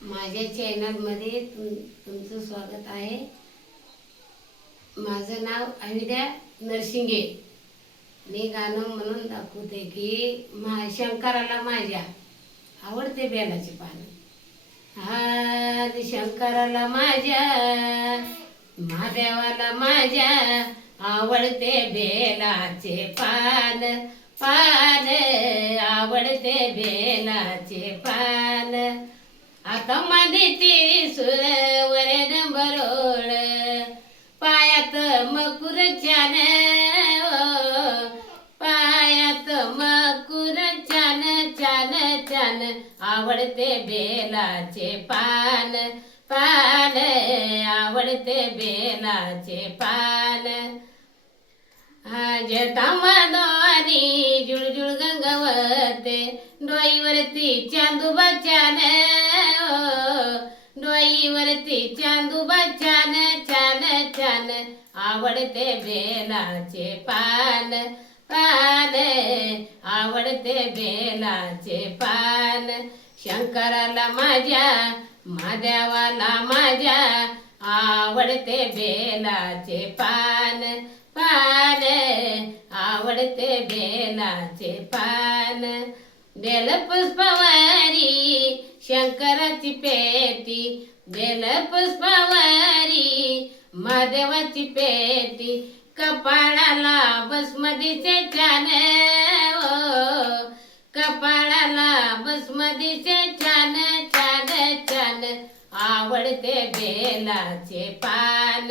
माझ्या चॅनलमध्ये तुमचं स्वागत आहे। माझं नाव अविद्या नरसिंगे। मी गाणं म्हणून दाखवते की शंकराला माझ्या आवडते बेलाचे पान। शंकराला माझ्या महादेवाला माझ्या आवडते बेलाचे पान पान आवडते बेलाचे पान। आता मध्ये त्रिशूळ वरे डंबरोळ पायात मकुर छान पायात मकुर छान छान छान आवडते बेलाचे पान पान आवडते बेलाचे पान। जटामद्वारी जुळजुळ गंगावते डोईवरती चांदूबा छान डोईवरती चांदूबा छान छान छान आवडते बेलाचे पान पान आवडते बेलाचे पान। शंकराला माझ्या महादेवाला माझ्या आवडते बेलाचे पान पान आवडते बेलाचे पान। बेलपुष्पवारी शंकराची पेटी बेलपुष्पवारी महादेवाची पेटी कपाळाला भस्मदीचे छान कपाळाला भस्मदीचे छान छान छान आवडते बेलाचे पान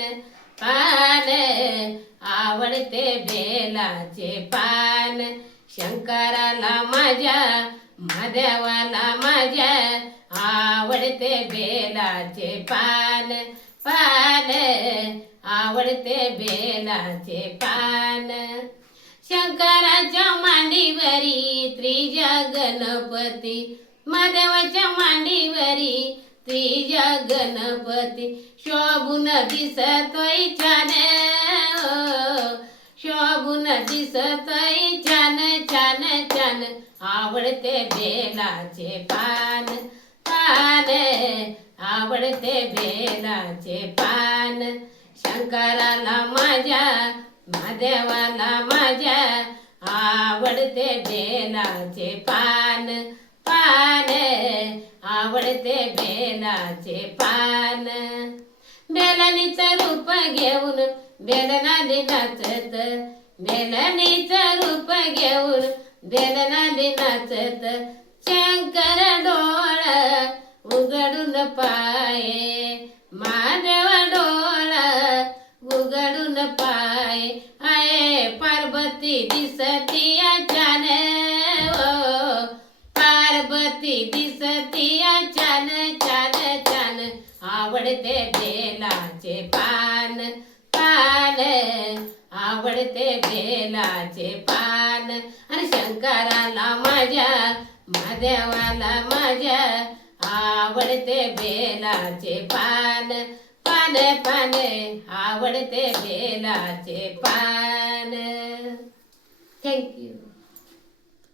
पान आवडते बेलाचे पान। शंकराला माझ्या महादेवाला माझ्या आवडते बेलाचे पान पान आवडते बेलाचे पान। शंकराच्या मांडीवरी त्रिजा गणपती महादेवाच्या मांडीवरी त्रिजा गणपती शोभून दिसतोय छान शोभून दिसतोय छान छान छान आवडते बेलाचे पान पान आवडते बेलाचे पान। शंकराला माझ्या महादेवाला माझ्या आवडते बेलाचे पान पान आवडते बेलाचे पान। बेलणीचं रूप घेऊन बेलनाली नाचत बेलणीचं रूप घेऊन बेलनाली नाचत शंकर डोळ उघडून पाये महादेव डोळ उघडून पाय आहे पार्वती दिसती छान पार्वती दिसती छान छान छान आवडते बेलाचे पान पान आवडते बेलाचे पान। आणि शंकराला माझ्या महादेवाला माझ्या आवडते बेलाचे पान पान पान आवडते बेलाचे पान। थँक्यू।